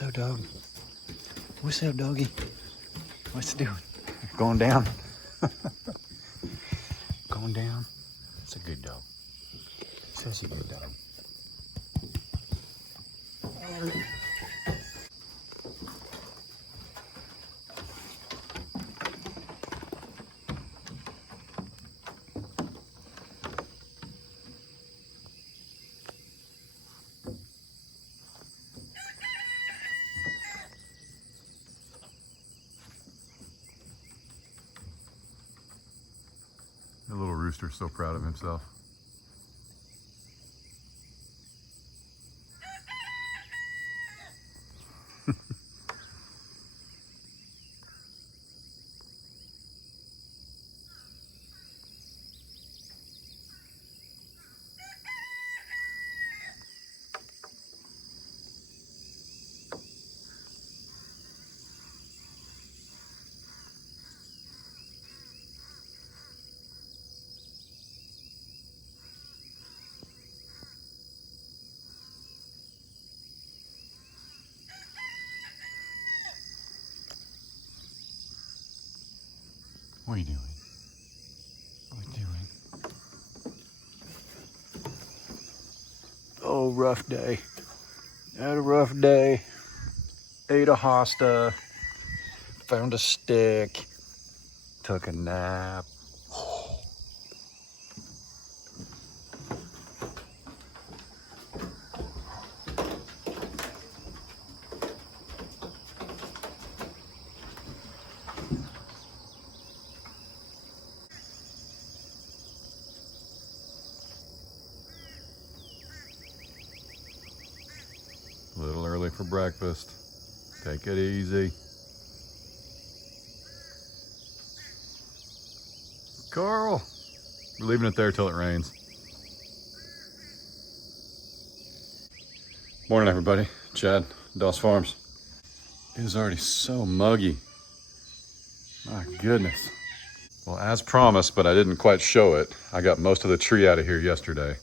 What's up, dog? What's up, doggy? What's it doing? Going down. Going down. It's a good dog. Such a good dog. The little rooster's so proud of himself. What are you doing? What are you doing? Oh, rough day. Had a rough day. Ate a hosta. Found a stick. Took a nap. A little early for breakfast. Take it easy. Carl! We're leaving it there till it rains. Morning, everybody. Chad, Doss Farms. It is already so muggy. My goodness. Well, as promised, but I didn't quite show it, I got most of the tree out of here yesterday.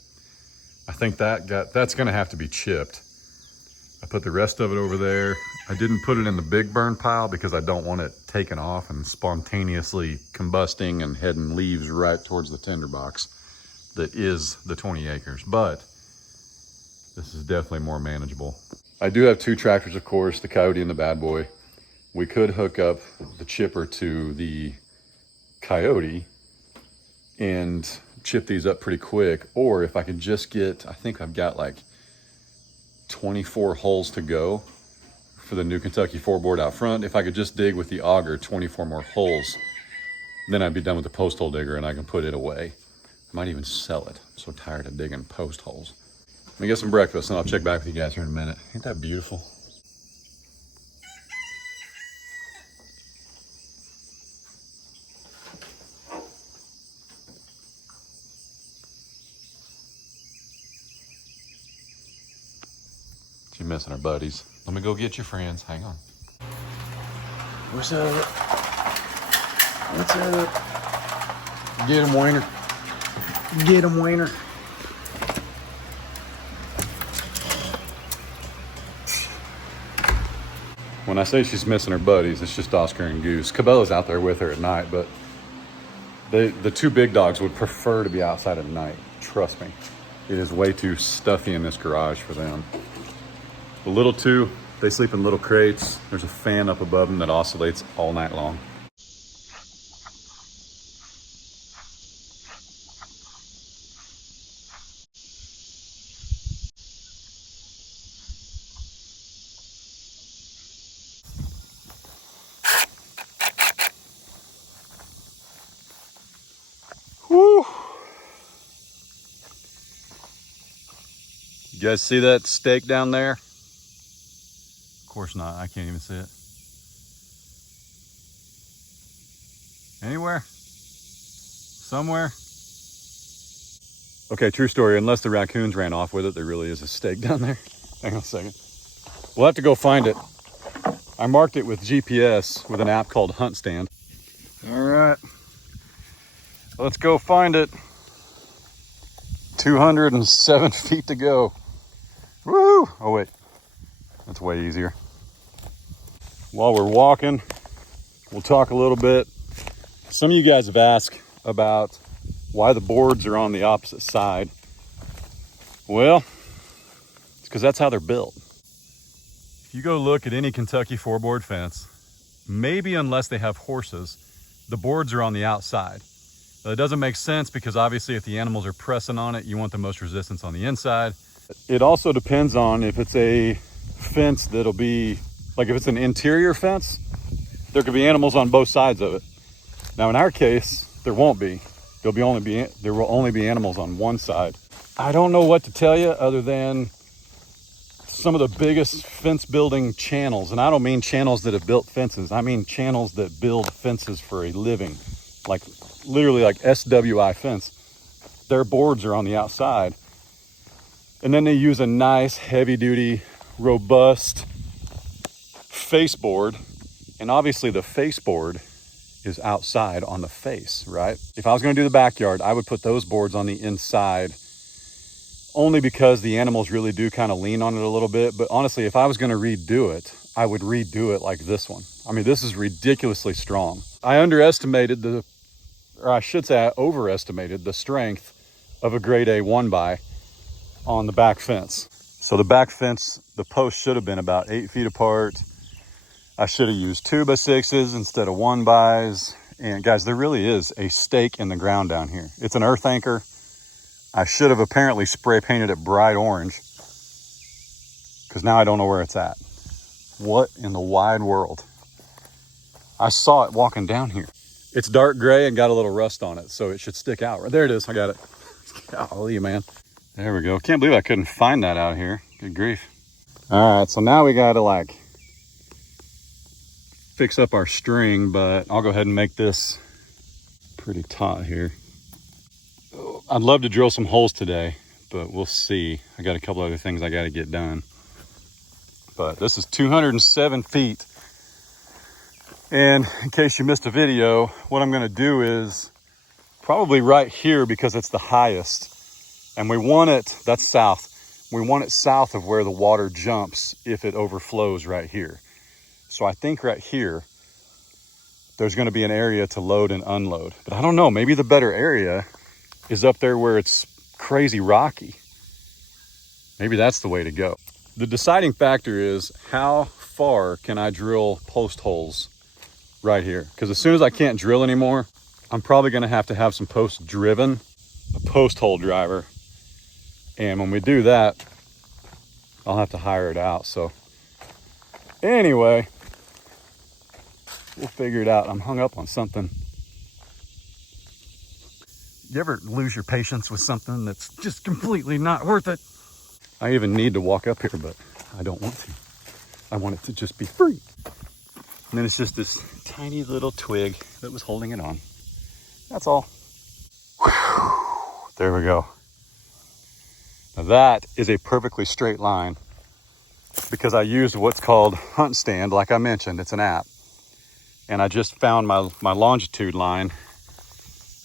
I think that's gonna have to be chipped. I put the rest of it over there. I didn't put it in the big burn pile because I don't want it taken off and spontaneously combusting and heading leaves right towards the tinderbox that is the 20 acres, but this is definitely more manageable. I do have two tractors, of course, the Coyote and the Bad Boy. We could hook up the chipper to the Coyote and chip these up pretty quick, or if I could just get, I think I've got like 24 holes to go for the new Kentucky 4-board out front. If I could just dig with the auger 24 more holes, then I'd be done with the post hole digger and I can put it away. I might even sell it. I'm so tired of digging post holes. Let me get some breakfast and I'll check back with you guys here in a minute. Ain't that beautiful? She's missing her buddies. Let me go get your friends. Hang on. What's up? What's up? Get him, Wiener. Get him, Wiener. When I say she's missing her buddies, it's just Oscar and Goose. Cabela's out there with her at night, but the two big dogs would prefer to be outside at night. Trust me. It is way too stuffy in this garage for them. The little two, they sleep in little crates. There's a fan up above them that oscillates all night long. Woo! You guys see that stake down there? Of course not, I can't even see it. Anywhere? Somewhere? Okay, true story, unless the raccoons ran off with it, there really is a stake down there. Hang on a second. We'll have to go find it. I marked it with GPS with an app called Hunt Stand. All right, let's go find it. 207 feet to go. Woo! Oh wait, that's way easier. while we're walking, we'll talk a little bit. Some of you guys have asked about why the boards are on the opposite side. Well, it's because that's how they're built. If you go look at any Kentucky 4-board fence, maybe unless they have horses, the boards are on the outside. Now, it doesn't make sense because obviously if the animals are pressing on it, you want the most resistance on the inside. It also depends on if it's a fence that'll be, like if it's an interior fence, there could be animals on both sides of it. Now in our case, there won't be. There will only be animals on one side. I don't know what to tell you other than some of the biggest fence building channels, and I don't mean channels that have built fences, I mean channels that build fences for a living, like literally like SWI fence. Their boards are on the outside, and then they use a nice heavy duty robust face board, and obviously the face board is outside on the face, right? If I was going to do the backyard, I would put those boards on the inside, only because the animals really do kind of lean on it a little bit. But honestly, if I was going to redo it, I would redo it like this one. I mean, this is ridiculously strong. I overestimated the strength of a grade A 1x on the back fence. So the back fence, the post should have been about 8 feet apart. I should have used 2x6s instead of 1xs. And guys, there really is a stake in the ground down here. It's an earth anchor. I should have apparently spray painted it bright orange, because now I don't know where it's at. What in the wide world? I saw it walking down here. It's dark gray and got a little rust on it, so it should stick out. There it is, I got it. Golly, man. There we go. Can't believe I couldn't find that out here. Good grief. All right, so now we gotta like fix up our string, but I'll go ahead and make this pretty taut here. I'd love to drill some holes today, but we'll see. I got a couple other things I got to get done. But this is 207 feet. And in case you missed a video, what I'm going to do is probably right here, because it's the highest. And we want it, that's south. We want it south of where the water jumps if it overflows right here. So I think right here, there's going to be an area to load and unload. But I don't know, maybe the better area is up there where it's crazy rocky. Maybe that's the way to go. The deciding factor is how far can I drill post holes right here? Because as soon as I can't drill anymore, I'm probably gonna have to have some posts driven, a post hole driver. And when we do that, I'll have to hire it out. So anyway, we'll figure it out. I'm hung up on something. You ever lose your patience with something that's just completely not worth it? I even need to walk up here, but I don't want to. I want it to just be free. And then it's just this tiny little twig that was holding it on. That's all. Whew. There we go. Now that is a perfectly straight line, because I used what's called Hunt Stand, like I mentioned. It's an app. And I just found my longitude line,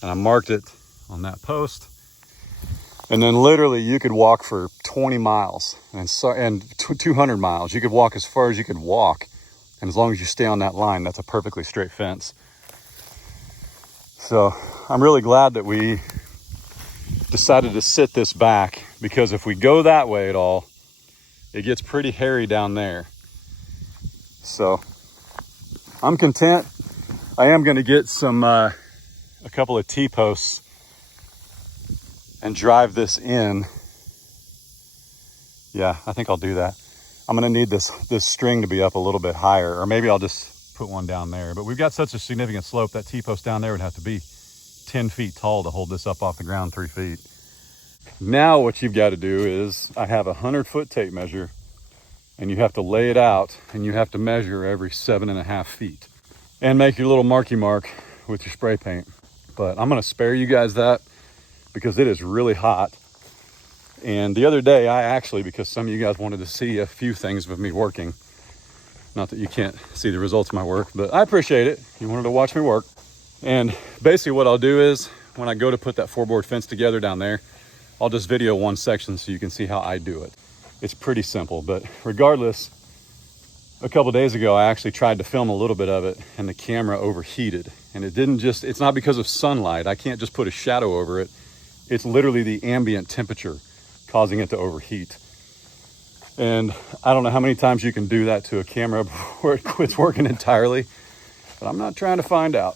and I marked it on that post, and then literally you could walk for 20 miles and 200 miles. You could walk as far as you could walk, and as long as you stay on that line, that's a perfectly straight fence. So I'm really glad that we decided to sit this back, because if we go that way at all, it gets pretty hairy down there. So I'm content. I am going to get some a couple of T-posts and drive this in. Yeah, I think I'll do that. I'm gonna need this string to be up a little bit higher, or maybe I'll just put one down there. But we've got such a significant slope, that T-post down there would have to be 10 feet tall to hold this up off the ground 3 feet. Now what you've got to do is, I have a 100-foot tape measure, and you have to lay it out, and you have to measure every 7.5 feet. And make your little marky mark with your spray paint. But I'm gonna spare you guys that, because it is really hot. And the other day, I actually, because some of you guys wanted to see a few things of me working, not that you can't see the results of my work, but I appreciate it. You wanted to watch me work. And basically what I'll do is, when I go to put that 4-board fence together down there, I'll just video one section so you can see how I do it. It's pretty simple, but regardless, a couple days ago, I actually tried to film a little bit of it and the camera overheated. And it didn't just, it's not because of sunlight. I can't just put a shadow over it. It's literally the ambient temperature causing it to overheat. And I don't know how many times you can do that to a camera before it quits working entirely, but I'm not trying to find out.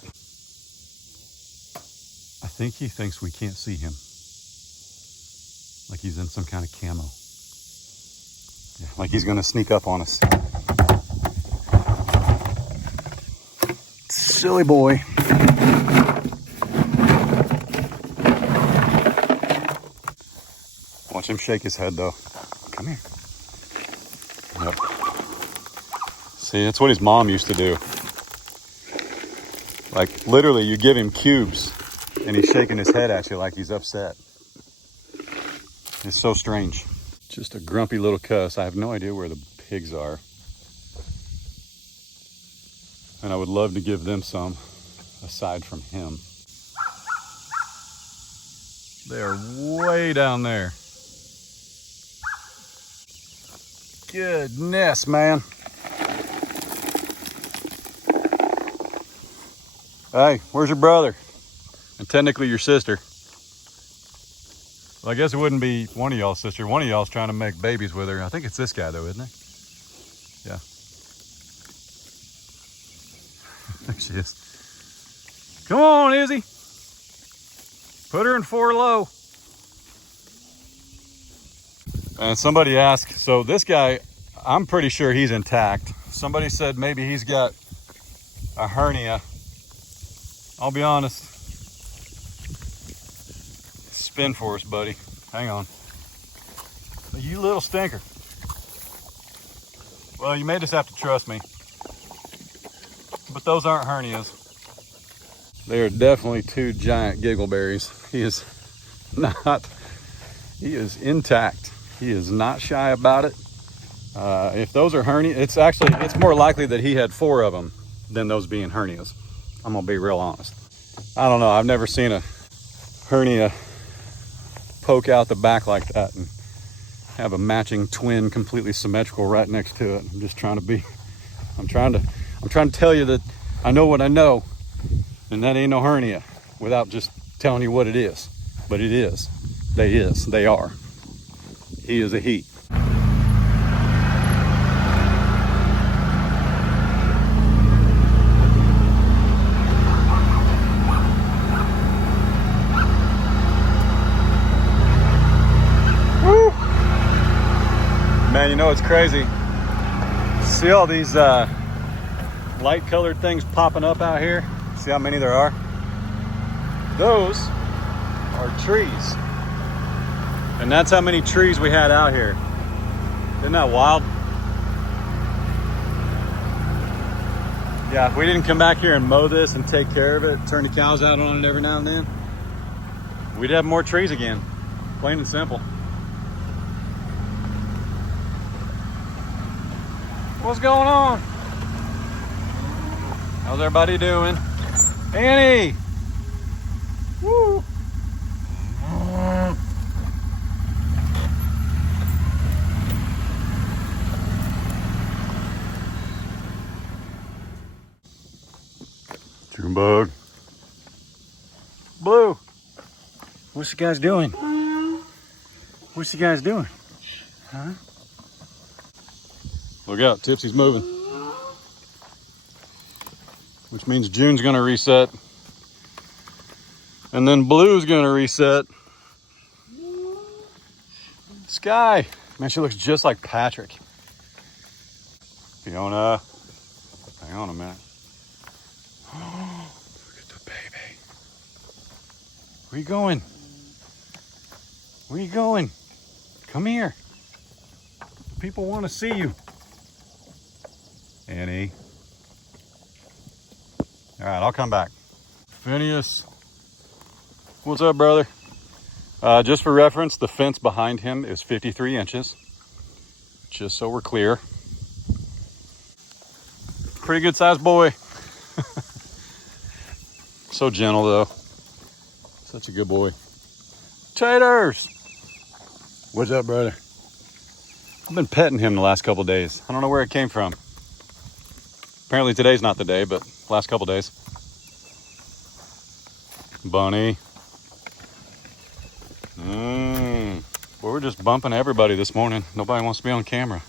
I think he thinks we can't see him. Like he's in some kind of camo. Yeah, like he's gonna sneak up on us. Silly boy. Watch him shake his head though. Come here. Yep. See, that's what his mom used to do. Like literally you give him cubes and he's shaking his head at you like he's upset. It's so strange. Just a grumpy little cuss. I have no idea where the pigs are. And I would love to give them some, aside from him. They are way down there. Goodness, man. Hey, where's your brother? And technically your sister. Well, I guess it wouldn't be one of y'all's sister. One of y'all's trying to make babies with her. I think it's this guy though, isn't it? Yeah. There she is. Come on, Izzy. Put her in 4 low. And somebody asked, so this guy, I'm pretty sure he's intact. Somebody said maybe he's got a hernia. I'll be honest. Spin for us, buddy. Hang on. You little stinker. Well, you may just have to trust me. But those aren't hernias. They are definitely 2 giant giggleberries. He is intact. He is not shy about it. If those are hernias, it's more likely that he had 4 of them than those being hernias. I'm gonna be real honest. I don't know, I've never seen a hernia poke out the back like that and have a matching twin completely symmetrical right next to it. I'm trying to tell you that I know what I know, and that ain't no hernia without just telling you what it is. But it is. They are. He is a he. Woo! Man, you know it's crazy. See all these light colored things popping up out here? See how many there are? Those are trees. And that's how many trees we had out here. Isn't that wild? Yeah, if we didn't come back here and mow this and take care of it, turn the cows out on it every now and then, we'd have more trees again. Plain and simple. What's going on? How's everybody doing? Annie! Woo! Chicken bug. Blue! What's you guys doing? What's you guys doing? Huh? Look out, Tipsy's moving. Which means June's gonna reset. And then Blue's gonna reset. Sky. Man, she looks just like Patrick. Fiona. Hang on a minute. Oh, look at the baby. Where you going? Where you going? Come here. People want to see you. Annie. All right, I'll come back. Phineas. What's up, brother? Just for reference, the fence behind him is 53 inches. Just so we're clear. Pretty good sized boy. So gentle though. Such a good boy. Taters! What's up, brother? I've been petting him the last couple days. I don't know where it came from. Apparently today's not the day, but last couple days. Bunny. Well, we're just bumping everybody this morning. Nobody wants to be on camera.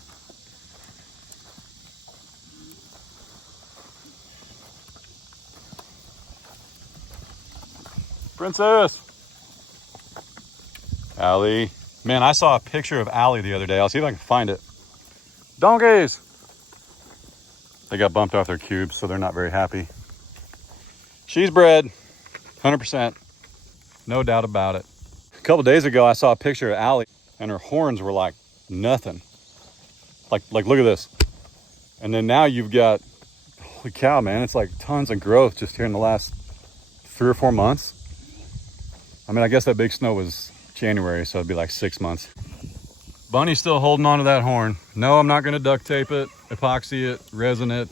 Princess. Allie. Man, I saw a picture of Allie the other day. I'll see if I can find it. Donkeys. They got bumped off their cubes, so they're not very happy. She's bred, 100%. No doubt about it. A couple days ago, I saw a picture of Allie, and her horns were like nothing. Like look at this. And then now you've got, holy cow, man, it's like tons of growth just here in the last 3 or 4 months. I mean, I guess that big snow was January, so it'd be like 6 months. Bunny's still holding on to that horn. No, I'm not gonna duct tape it, epoxy it, resin it,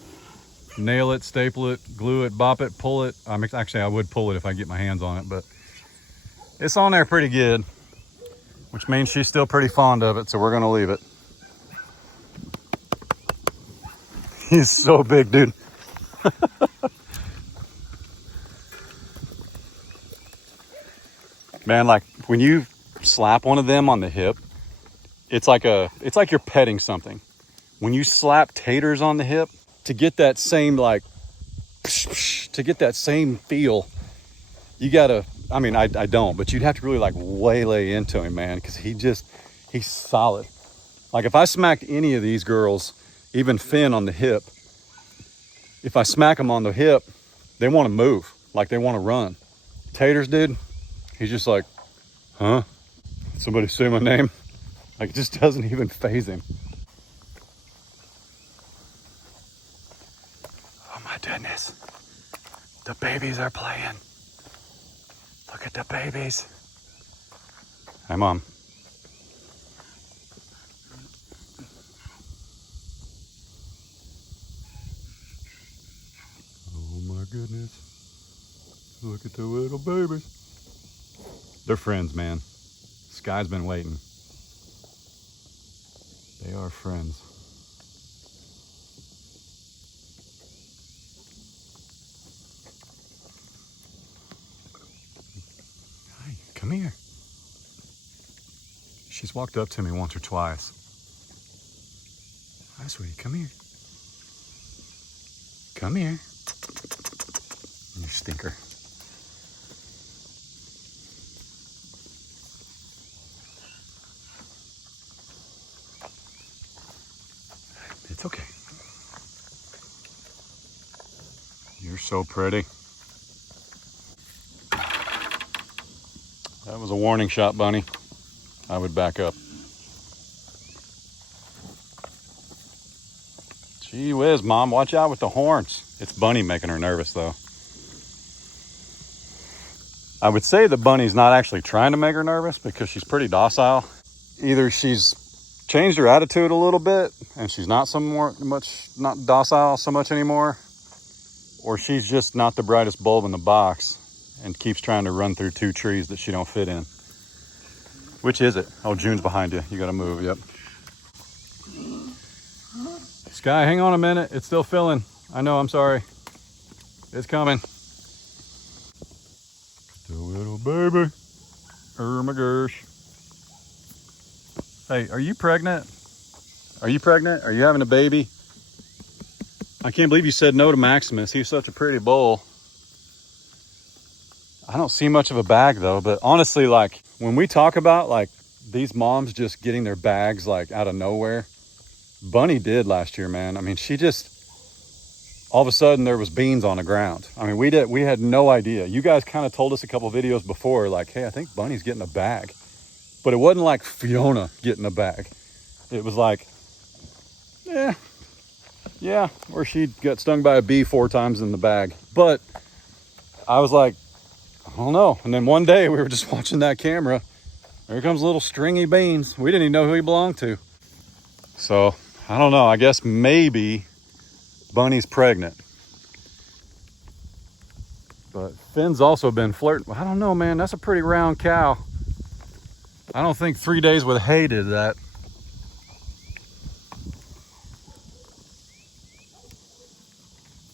nail it, staple it, glue it, bop it, pull it. Actually, I would pull it if I get my hands on it, but it's on there pretty good, which means she's still pretty fond of it, so we're gonna leave it. He's so big, dude. Man, like when you slap one of them on the hip, it's like you're petting something. When you slap taters on the hip, to get that same to get that same feel, you gotta, I mean, I don't, but you'd have to really like waylay into him, man, because he's solid. Like if I smacked any of these girls, even Finn on the hip, if I smack them on the hip, they want to move, like they want to run. Taters, dude, he's just like, huh? Somebody say my name? Like it just doesn't even faze him. Oh my goodness. The babies are playing. Look at the babies. Hi, Mom. Oh my goodness. Look at the little babies. They're friends, man. Sky's been waiting. They are friends. Hi, come here. She's walked up to me once or twice. Hi, sweetie, come here. Come here. You stinker. It's okay. You're so pretty. That was a warning shot, Bunny. I would back up. Gee whiz, Mom, watch out with the horns. It's Bunny making her nervous, though. I would say the Bunny's not actually trying to make her nervous because she's pretty docile. Either she's changed her attitude a little bit and she's not not docile so much anymore, or she's just not the brightest bulb in the box and keeps trying to run through 2 trees that she don't fit in. Which is it? Oh, June's behind you. You gotta move, yep. Sky, hang on a minute. It's still filling. I know, I'm sorry. It's coming. The little baby. Oh my gosh. Hey, are you pregnant? Are you pregnant? Are you having a baby? I can't believe you said no to Maximus. He's such a pretty bull. I don't see much of a bag though, but honestly, like when we talk about like these moms just getting their bags like out of nowhere, Bunny did last year, man. I mean, she just, all of a sudden there was beans on the ground. I mean, we had no idea. You guys kind of told us a couple videos before, like, hey, I think Bunny's getting a bag. But it wasn't like Fiona getting a bag. It was like, yeah, or she got stung by a bee 4 times in the bag. But I was like, I don't know. And then one day we were just watching that camera. There comes little stringy beans. We didn't even know who he belonged to. So, I don't know. I guess maybe Bunny's pregnant. But Finn's also been flirting. I don't know, man. That's a pretty round cow. I don't think 3 days with hay did that.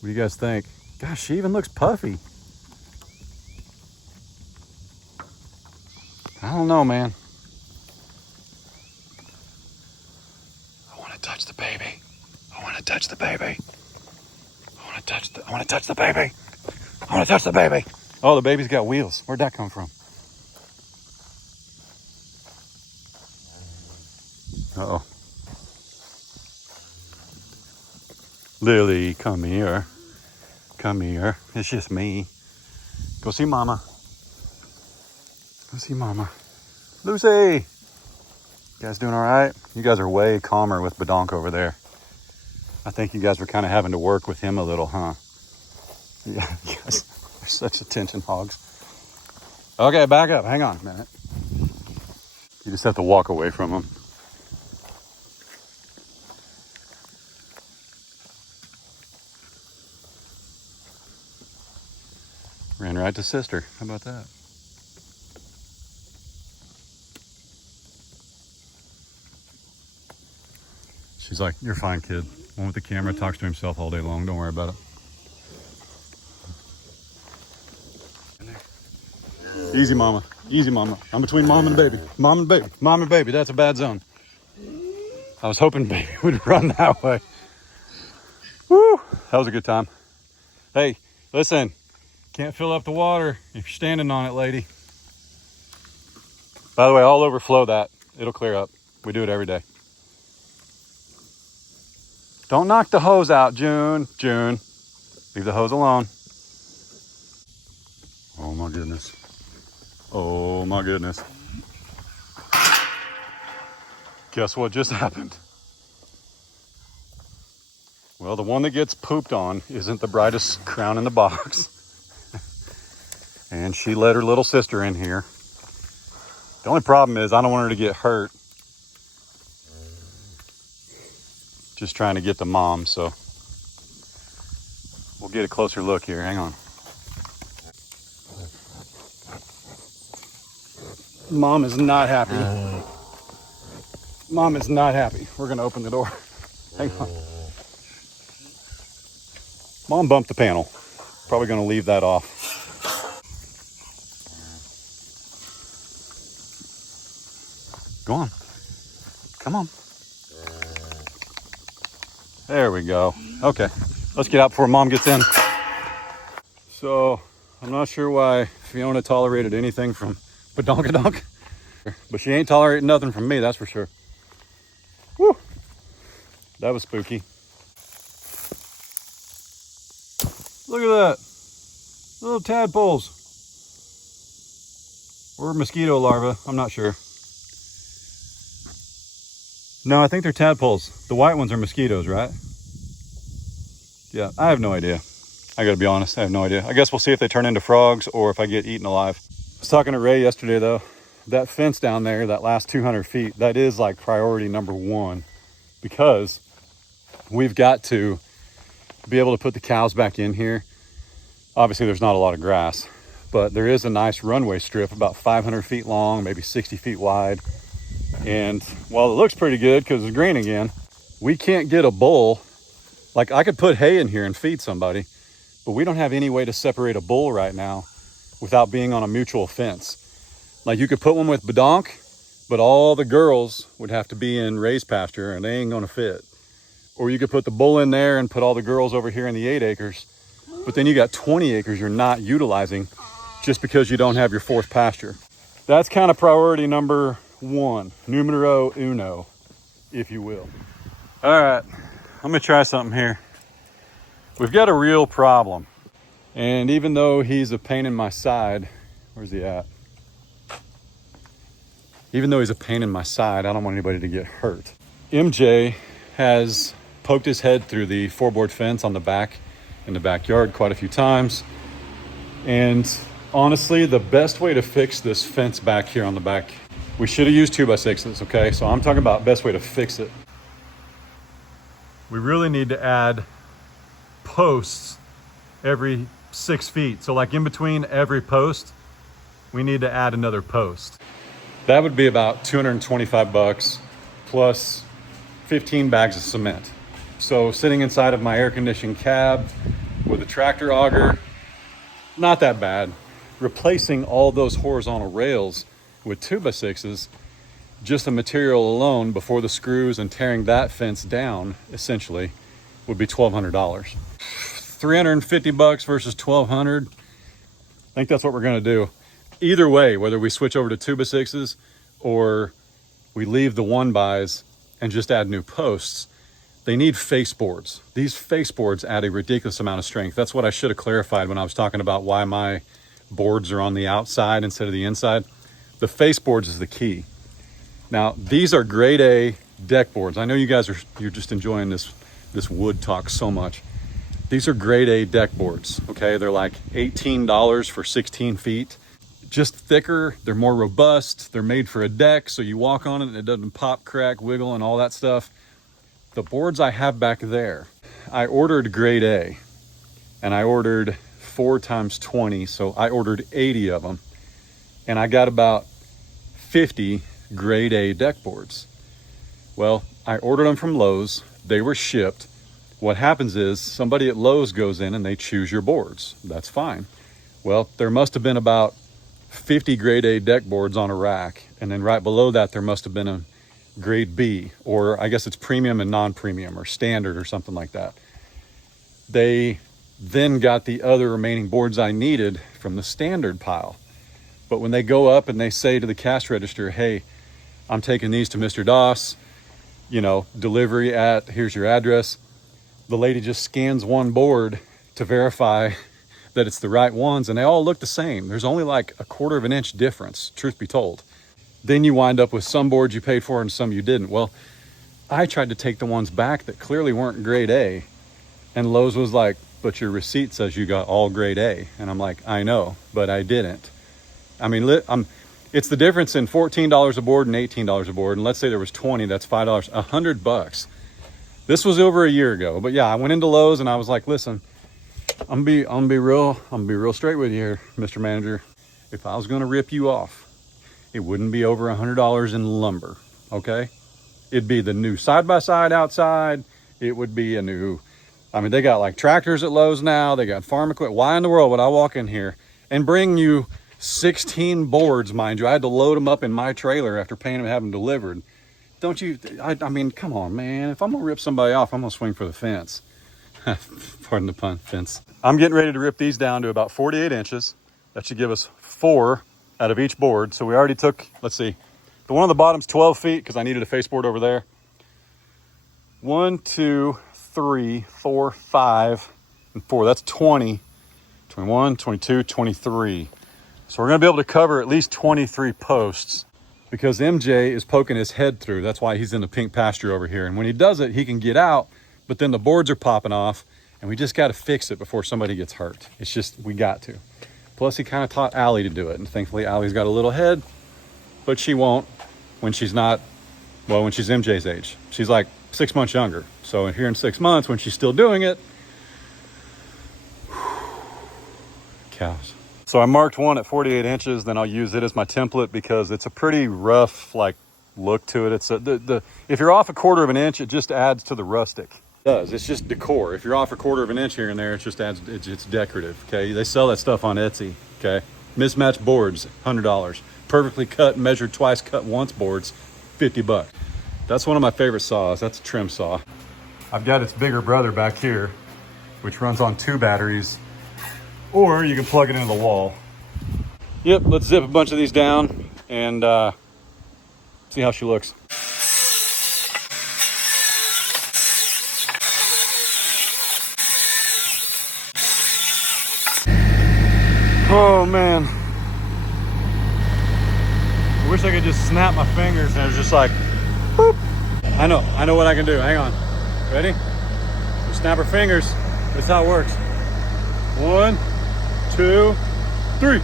do you guys think? Gosh, she even looks puffy. I don't know, man. I want to touch the baby. I want to touch the baby. I want to touch the baby. I want to touch the baby. Oh, the baby's got wheels. Where'd that come from? Uh-oh. Lily, come here. Come here. It's just me. Go see Mama. Go see Mama. Lucy! You guys doing all right? You guys are way calmer with Badonk over there. I think you guys were kind of having to work with him a little, huh? Yeah, you guys are such attention hogs. Okay, back up. Hang on a minute. You just have to walk away from him. Ran right to sister. How about that? She's like, you're fine, kid. One with the camera talks to himself all day long. Don't worry about it. Easy, mama. Easy, mama. I'm between mom and baby. Mom and baby. Mom and baby. That's a bad zone. I was hoping baby would run that way. Woo! That was a good time. Hey, listen. Can't fill up the water if you're standing on it, lady. By the way, I'll overflow that. It'll clear up. We do it every day. Don't knock the hose out, June. June. Leave the hose alone. Oh my goodness. Oh my goodness. Guess what just happened? Well, the one that gets pooped on isn't the brightest crown in the box. And she let her little sister in here. The only problem is I don't want her to get hurt. Just trying to get the mom, so we'll get a closer look here. Hang on. Mom is not happy. Mom is not happy. We're gonna open the door. Hang on. Mom bumped the panel. Probably gonna leave that off. Go on. Come on. There we go. Okay, let's get out before mom gets in. So, I'm not sure why Fiona tolerated anything from Badonkadonk, but she ain't tolerating nothing from me, that's for sure. Woo! That was spooky. Look at that. Little tadpoles. Or mosquito larvae, I'm not sure. No, I think they're tadpoles. The white ones are mosquitoes, right? Yeah, I have no idea. I gotta be honest, I have no idea. I guess we'll see if they turn into frogs or if I get eaten alive. I was talking to Ray yesterday though. That fence down there, that last 200 feet, that is like priority number one, because we've got to be able to put the cows back in here. Obviously there's not a lot of grass, but there is a nice runway strip about 500 feet long, maybe 60 feet wide. And while it looks pretty good because it's green again, we can't get a bull. Like I could put hay in here and feed somebody, but we don't have any way to separate a bull right now without being on a mutual fence. Like you could put one with Badonk, but all the girls would have to be in Ray's pasture and they ain't gonna fit. Or you could put the bull in there and put all the girls over here in the 8 acres, but then you got 20 acres you're not utilizing just because you don't have your fourth pasture. That's kind of priority number one, numero uno, if you will. All right, I'm gonna try something here. We've got a real problem. And even though he's a pain in my side, where's he at? Even though he's a pain in my side, I don't want anybody to get hurt. MJ has poked his head through the 4-board fence on the back in the backyard quite a few times. And honestly, the best way to fix this fence back here on the back, we should have used 2x6s, okay? So I'm talking about best way to fix it. We really need to add posts every 6 feet. So like in between every post, we need to add another post. That would be about $225 plus 15 bags of cement. So sitting inside of my air-conditioned cab, with a tractor auger, not that bad. Replacing all those horizontal rails with 2x6s, just the material alone before the screws and tearing that fence down, essentially, would be $1,200. 350 bucks versus 1,200. I think that's what we're gonna do. Either way, whether we switch over to 2x6s or we leave the 1x and just add new posts, they need face boards. These face boards add a ridiculous amount of strength. That's what I should have clarified when I was talking about why my boards are on the outside instead of the inside. The face boards is the key. Now, these are grade A deck boards. I know you guys you're just enjoying this wood talk so much. These are grade A deck boards, okay? They're like $18 for 16 feet. Just thicker, they're more robust, they're made for a deck, so you walk on it and it doesn't pop, crack, wiggle, and all that stuff. The boards I have back there, I ordered grade A, and I ordered 4 times 20, so I ordered 80 of them, and I got about 50 grade A deck boards. Well, I ordered them from Lowe's, they were shipped. What happens is somebody at Lowe's goes in and they choose your boards. That's fine. Well, there must have been about 50 grade A deck boards on a rack, and then right below that there must have been a grade B, or I guess it's premium and non-premium or standard or something like that. They then got the other remaining boards I needed from the standard pile. But when they go up and they say to the cash register, hey, I'm taking these to Mr. Doss, you know, delivery at, here's your address, the lady just scans one board to verify that it's the right ones, and they all look the same. There's only like a 1/4 of an inch difference, truth be told. Then you wind up with some boards you paid for and some you didn't. Well, I tried to take the ones back that clearly weren't grade A, and Lowe's was like, but your receipt says you got all grade A. And I'm like, I know, but I didn't. I mean, it's the difference in $14 a board and $18 a board. And let's say there was 20, that's $5, $100. This was over a year ago. But yeah, I went into Lowe's and I was like, listen, I'm gonna be real straight with you here, Mr. Manager. If I was gonna rip you off, it wouldn't be over $100 in lumber, okay? It'd be the new side-by-side outside. It would be a new, I mean, they got like tractors at Lowe's now. They got farm equipment. Why in the world would I walk in here and bring you 16 boards, mind you? I had to load them up in my trailer after paying them and have them delivered. Don't you, I mean, come on, man. If I'm gonna rip somebody off, I'm gonna swing for the fence. Pardon the pun, fence. I'm getting ready to rip these down to about 48 inches. That should give us 4 out of each board. So we already took, let's see, the one on the bottom's 12 feet because I needed a face board over there. 1, 2, 3, 4, 5, and 4. That's 20, 21, 22, 23. So we're gonna be able to cover at least 23 posts because MJ is poking his head through. That's why he's in the pink pasture over here. And when he does it, he can get out, but then the boards are popping off and we just got to fix it before somebody gets hurt. It's just, we got to. Plus he kind of taught Allie to do it. And thankfully Allie's got a little head, but she won't when she's not, well, when she's MJ's age. She's like 6 months younger. So here in 6 months, when she's still doing it, cows. So I marked one at 48 inches, then I'll use it as my template because it's a pretty rough like look to it. It's if you're off a 1/4 of an inch, it just adds to the rustic. It does. It's just decor. If you're off a 1/4 of an inch here and there, it just adds, it's decorative. Okay. They sell that stuff on Etsy. Okay. Mismatched boards, $100. Perfectly cut, measured twice, cut once boards, $50. That's one of my favorite saws. That's a trim saw. I've got its bigger brother back here, which runs on 2 batteries, or you can plug it into the wall. Yep, let's zip a bunch of these down and see how she looks. Oh man. I wish I could just snap my fingers and it was just like, boop. I know what I can do. Hang on. Ready? We snap our fingers. That's how it works. 1, 2, 3.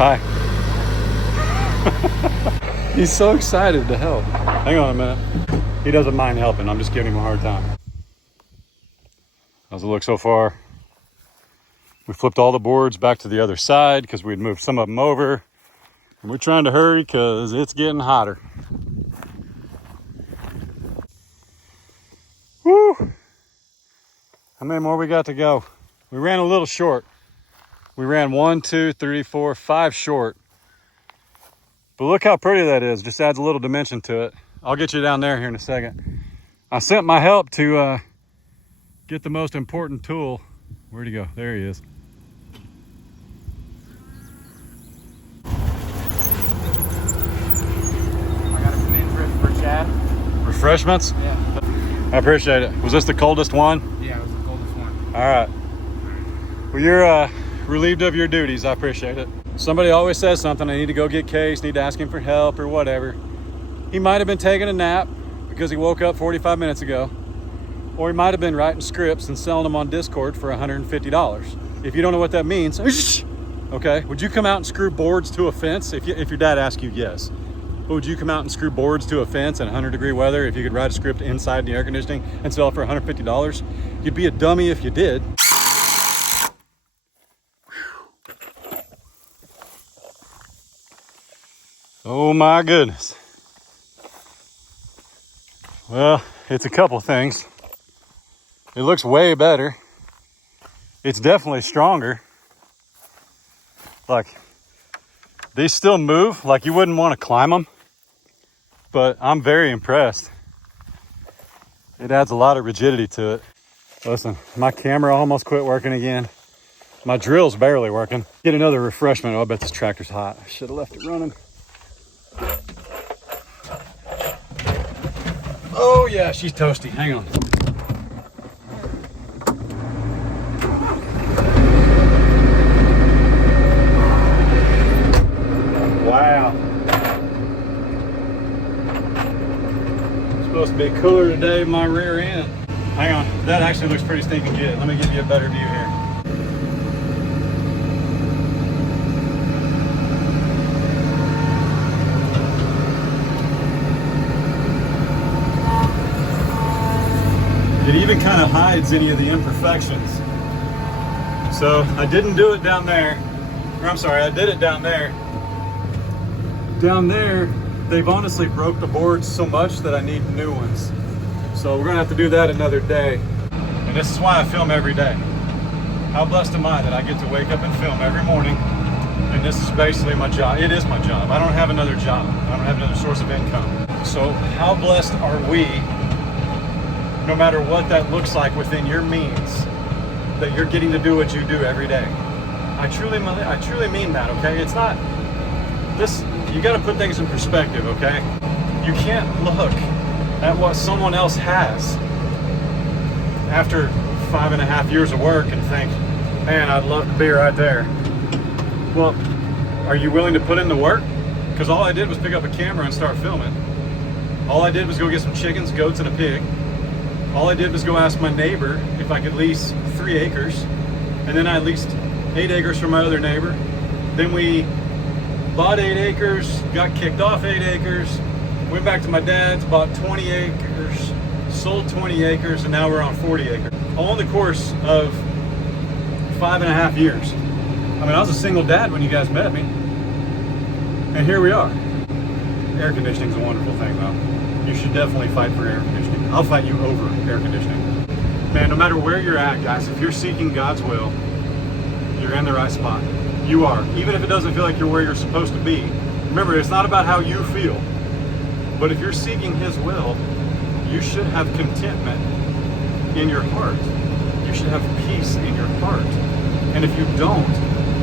Hi. He's so excited to help. Hang on a minute. He doesn't mind helping. I'm just giving him a hard time. How's it look so far? We flipped all the boards back to the other side because we'd moved some of them over. And we're trying to hurry because it's getting hotter. Woo! How many more we got to go? We ran a little short. We ran 1, 2, 3, 4, 5 short. But look how pretty that is. Just adds a little dimension to it. I'll get you down there here in a second. I sent my help to get the most important tool. Where'd he go? There he is. I got a commitment for Chad. Refreshments? Yeah. I appreciate it. Was this the coldest one? Yeah, it was the coldest one. All right. Well, you're relieved of your duties. I appreciate it. Somebody always says something. I need to go get Case, need to ask him for help or whatever. He might have been taking a nap because he woke up 45 minutes ago. Or he might have been writing scripts and selling them on Discord for $150. If you don't know what that means, okay, would you come out and screw boards to a fence? If your dad asked you, yes. But would you come out and screw boards to a fence in 100-degree weather if you could write a script inside the air conditioning and sell it for $150? You'd be a dummy if you did. Oh my goodness. Well, it's a couple things. It looks way better. It's definitely stronger. Like, these still move like you wouldn't want to climb them, but I'm very impressed. It adds a lot of rigidity to it. Listen, my camera almost quit working again. My drill's barely working. Get another refreshment. Oh, I bet this tractor's hot. I should have left it running. Oh yeah, she's toasty. Hang on. Wow. It's supposed to be cooler today in my rear end. Hang on, that actually looks pretty stinking good. Let me give you a better view here. It even kind of hides any of the imperfections. So I didn't do it down there. Or I'm sorry, I did it down there. Down there, they've honestly broke the boards so much that I need new ones. So we're gonna have to do that another day. And this is why I film every day. How blessed am I that I get to wake up and film every morning. And this is basically my job. It is my job. I don't have another job. I don't have another source of income. So how blessed are we, no matter what that looks like within your means, that you're getting to do what you do every day. I truly mean that, okay? It's not this, you gotta put things in perspective, okay? You can't look at what someone else has after 5.5 years of work and think, man, I'd love to be right there. Well, are you willing to put in the work? Because all I did was pick up a camera and start filming. All I did was go get some chickens, goats, and a pig. All I did was go ask my neighbor if I could lease 3 acres, and then I leased 8 acres from my other neighbor. Then we bought 8 acres, got kicked off 8 acres, went back to my dad's, bought 20 acres, sold 20 acres, and now we're on 40 acres. All in the course of 5.5 years. I mean, I was a single dad when you guys met me, and here we are. Air conditioning's a wonderful thing, though. You should definitely fight for air conditioning. I'll fight you over air conditioning. Man, no matter where you're at, guys, if you're seeking God's will, you're in the right spot. You are. Even if it doesn't feel like you're where you're supposed to be. Remember, it's not about how you feel. But if you're seeking His will, you should have contentment in your heart. You should have peace in your heart. And if you don't,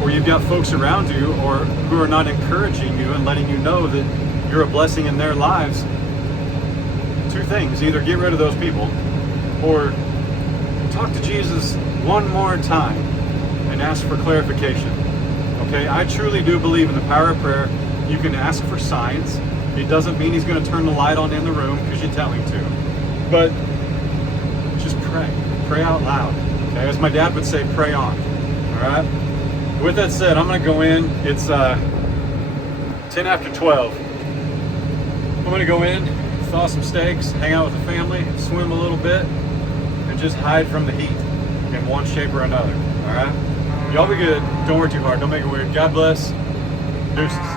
or you've got folks around you or who are not encouraging you and letting you know that you're a blessing in their lives, 2 things. Either get rid of those people or talk to Jesus one more time and ask for clarification. Okay, I truly do believe in the power of prayer. You can ask for signs. It doesn't mean He's going to turn the light on in the room because you tell Him to. But just pray. Pray out loud. Okay, as my dad would say, pray on. All right? With that said, I'm going to go in. It's 10 after 12. I'm going to go in, thaw some steaks, hang out with the family, swim a little bit, and just hide from the heat in one shape or another. All right? Y'all be good. Don't work too hard. Don't make it weird. God bless. Deuces.